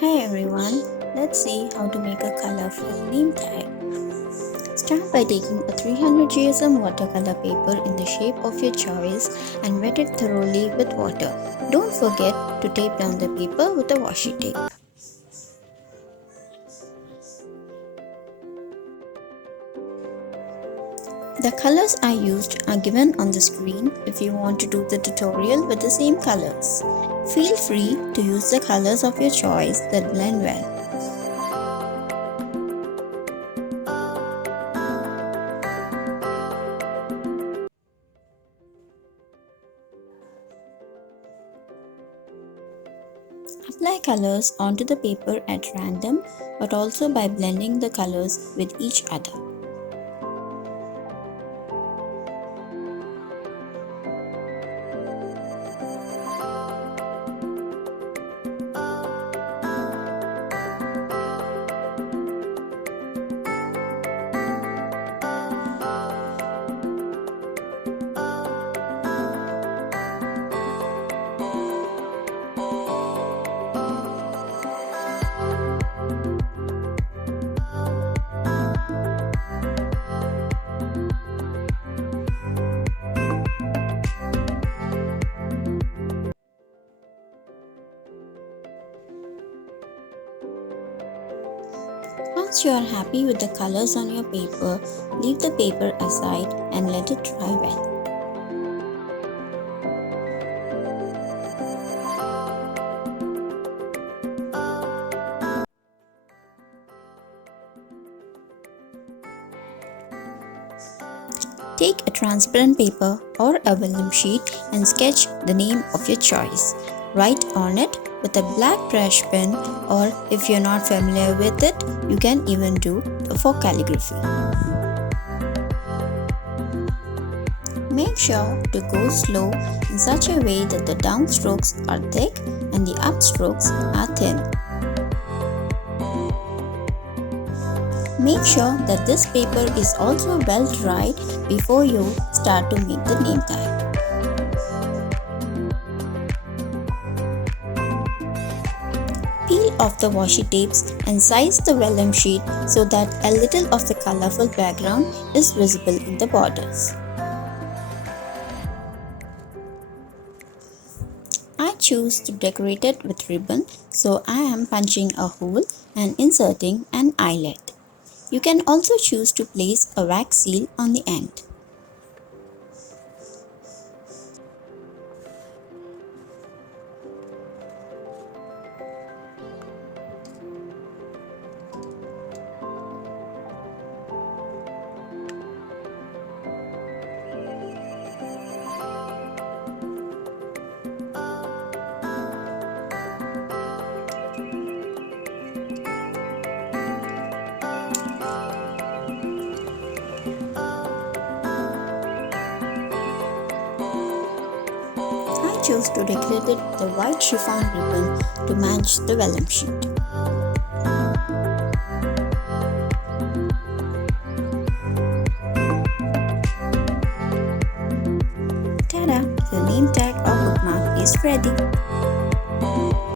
Hi everyone, let's see how to make a colorful name tag. Start by taking a 300 GSM watercolor paper in the shape of your choice and wet it thoroughly with water. Don't forget to tape down the paper with a washi tape. The colors I used are given on the screen if you want to do the tutorial with the same colors. Feel free to use the colors of your choice that blend well. Apply colors onto the paper at random, but also by blending the colors with each other. Once you are happy with the colors on your paper, leave the paper aside and let it dry well. Take a transparent paper or a vellum sheet and sketch the name of your choice. Write on it with a black brush pen, or if you're not familiar with it, you can even do for calligraphy. Make sure to go slow in such a way that the downstrokes are thick and the upstrokes are thin. Make sure that this paper is also well dried before you start to make the name tag. Peel off the washi tapes and size the vellum sheet so that a little of the colorful background is visible in the borders. I choose to decorate it with ribbon, so I am punching a hole and inserting an eyelet. You can also choose to place a wax seal on the end. I chose to decorate it with a white chiffon ribbon to match the vellum sheet. Ta-da! The name tag or bookmark is ready.